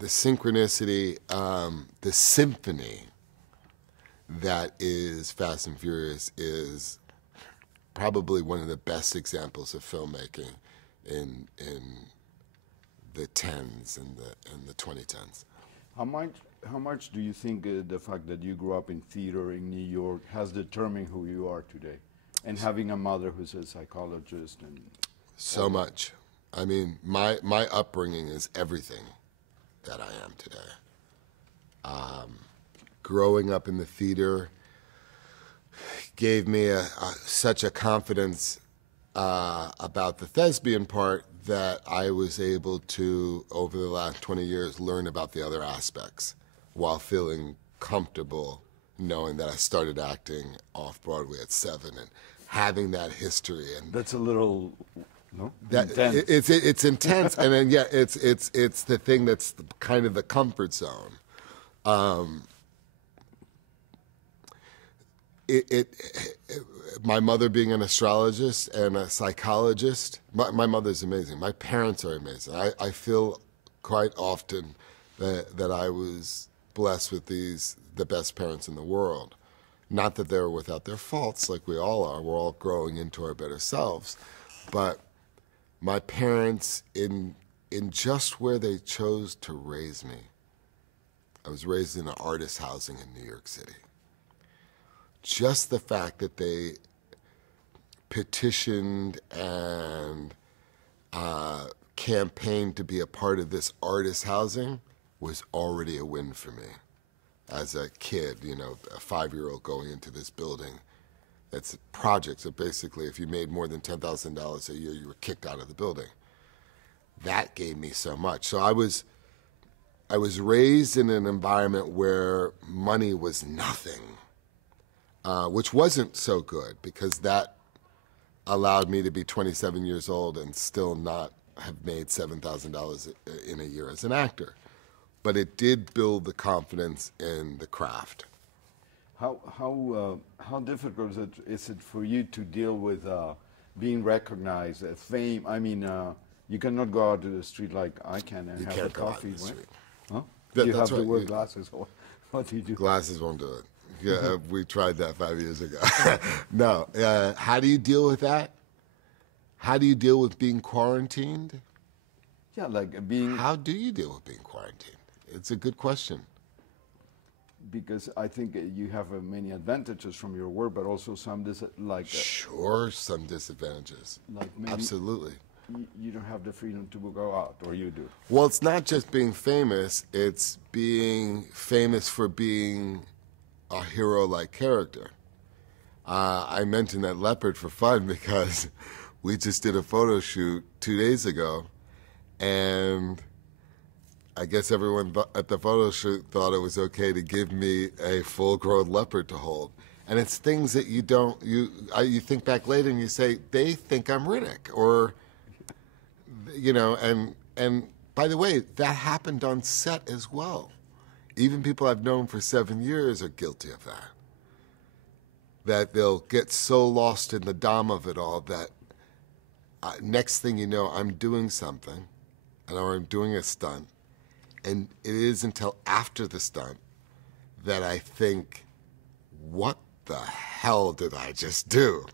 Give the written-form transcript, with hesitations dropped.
the synchronicity, the symphony that is Fast and Furious is probably one of the best examples of filmmaking in the tens and the 2010s. How much do you think the fact that you grew up in theater in New York has determined who you are today? And having a mother who's a psychologist and so much. I mean, my upbringing is everything that I am today. Growing up in the theater gave me such a confidence about the thespian part that I was able to, over the last 20 years, learn about the other aspects while feeling comfortable knowing that I started acting off-Broadway at 7 and having that history. And that's a little, no? That, intense. It's intense, and then, yeah, it's the thing that's kind of the comfort zone. My mother being an astrologist and a psychologist, my mother's amazing. My parents are amazing. I feel quite often that I was blessed with the best parents in the world. Not that they're without their faults, like we all are. We're all growing into our better selves. But my parents, in just where they chose to raise me, I was raised in an artist housing in New York City. Just the fact that they petitioned and campaigned to be a part of this artist housing was already a win for me. As a kid, you know, a 5-year-old going into this building, it's a project. So basically, if you made more than $10,000 a year, you were kicked out of the building. That gave me so much. So I was raised in an environment where money was nothing. Which wasn't so good because that allowed me to be 27 years old and still not have made $7,000 in a year as an actor. But it did build the confidence in the craft. How difficult is it for you to deal with being recognized, fame? I mean, you cannot go out to the street like I can and have a coffee. Huh? You have to wear glasses. What do you do? Glasses won't do it. Yeah, we tried that 5 years ago. No. How do you deal with that? How do you deal with being quarantined? Yeah, like being... How do you deal with being quarantined? It's a good question. Because I think you have many advantages from your work, but also some Sure, some disadvantages. Like maybe absolutely. You don't have the freedom to go out, or you do? Well, it's not just being famous. It's being famous for being a hero-like character. I mentioned that leopard for fun because we just did a photo shoot 2 days ago, and I guess everyone at the photo shoot thought it was okay to give me a full-grown leopard to hold. And it's things that you think back later and you say, they think I'm Riddick, or, you know, and by the way, that happened on set as well. Even people I've known for 7 years are guilty of that. That they'll get so lost in the dom of it all that next thing you know, I'm doing something, or I'm doing a stunt, and it is until after the stunt that I think, what the hell did I just do?